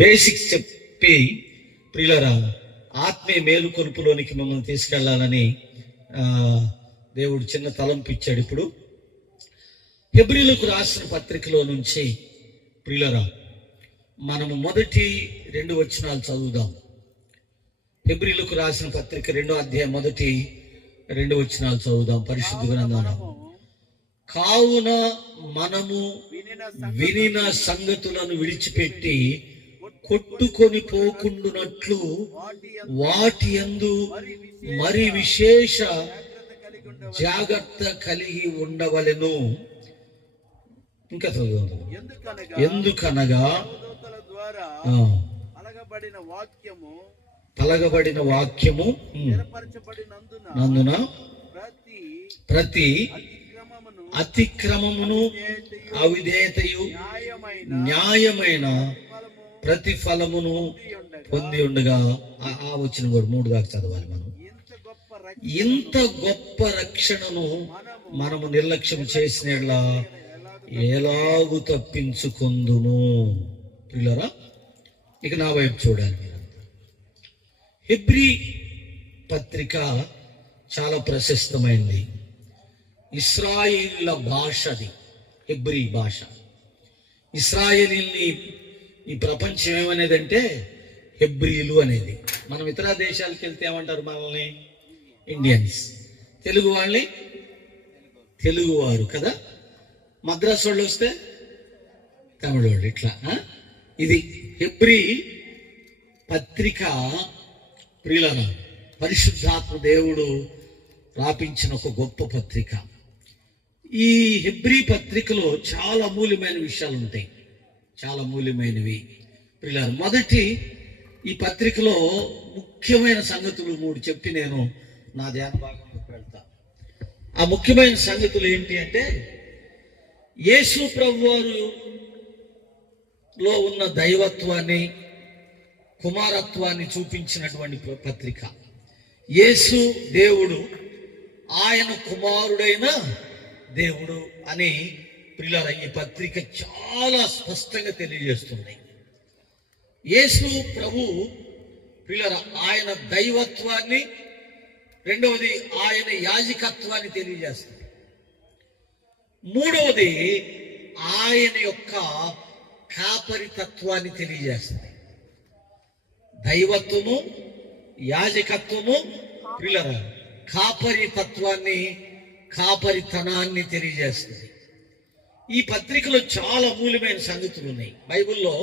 Basics చెప్పి ప్రియులరా ఆత్మీయ మేలుకొలుపులోనికి మమ్మల్ని తీసుకెళ్లాలని దేవుడు చిన్న తలంపు ఇచ్చాడు. ఇప్పుడు హెబ్రీలకు రాసిన పత్రికలో నుంచి ప్రియులరా మనము మొదటి 2 వచనాలు చదువుదాం. హెబ్రీలకు రాసిన పత్రిక 2వ అధ్యాయం మొదటి 2 వచనాలు చదువుదాం. పరిశుద్ధ గ్రంథంలో కావున మనము వినిన సంగతులను విడిచిపెట్టి కొట్టుకొని పోకుండునట్లు వాటి యందు మరి విశేష జాగ్రత్త కలిగి ఉండవలెను. ఇంకా చదువు. ఎందుకనగా పలగబడిన వాక్యము నందున ప్రతి అతిక్రమమును అవిధేయతయు న్యాయమైన ప్రతిఫలమును పొంది ఉండగా వచ్చిన కూడా 3 దాకా చదవాలి. మనం ఇంత గొప్ప రక్షణను మనము నిర్లక్ష్యం చేసిన ఎలాగు తప్పించుకుందుము. పిల్లరా ఇక నా వైపు చూడాలి మీరంతా. హెబ్రీ పత్రిక చాలా ప్రశస్తమైంది. ఇశ్రాయేలీల భాషది హెబ్రీ భాష. ఇశ్రాయేలీల్ని ఈ ప్రపంచం ఏమనేదంటే హెబ్రీలు అనేది. మనం ఇతర దేశాలకు వెళ్తే ఏమంటారు మనల్ని? ఇండియన్స్. తెలుగు వాళ్ళని తెలుగువారు కదా. మద్రాసు వాళ్ళు వస్తే తమిళ వాళ్ళు. ఇట్లా ఇది హెబ్రీ పత్రిక. ప్రియులరా పరిశుద్ధాత్మ దేవుడు రాపించిన ఒక గొప్ప పత్రిక. ఈ హెబ్రీ పత్రికలో చాలా అమూల్యమైన విషయాలు ఉంటాయి, చాలా అమూల్యమైనవి. ప్రియులారా మొదటి ఈ పత్రికలో ముఖ్యమైన సంగతులు 3 చెప్పి నేను నా ధ్యాన భాగంలోకి వెళ్తా. ఆ ముఖ్యమైన సంగతులు ఏంటి అంటే యేసు ప్రభువులో ఉన్న దైవత్వాన్ని కుమారత్వాన్ని చూపించినటువంటి పత్రిక. యేసు దేవుడు, ఆయన కుమారుడైన దేవుడు అని ప్రియులారా ఈ పత్రిక చాలా స్పష్టంగా తెలియజేస్తుంది. యేసు ప్రభు ప్రియులారా ఆయన దైవత్వాన్ని, రెండవది ఆయన యాజకత్వాన్ని తెలియజేస్తుంది. మూడవది ఆయన యొక్క కాపరితత్వాన్ని తెలియజేస్తుంది. దైవత్వము, యాజకత్వము, ప్రియులారా కాపరితత్వాన్ని, కాపరితనాన్ని తెలియజేస్తుంది. ఈ పత్రికలో చాలా అమూల్యమైన సంగతులు ఉన్నాయి. బైబిల్లో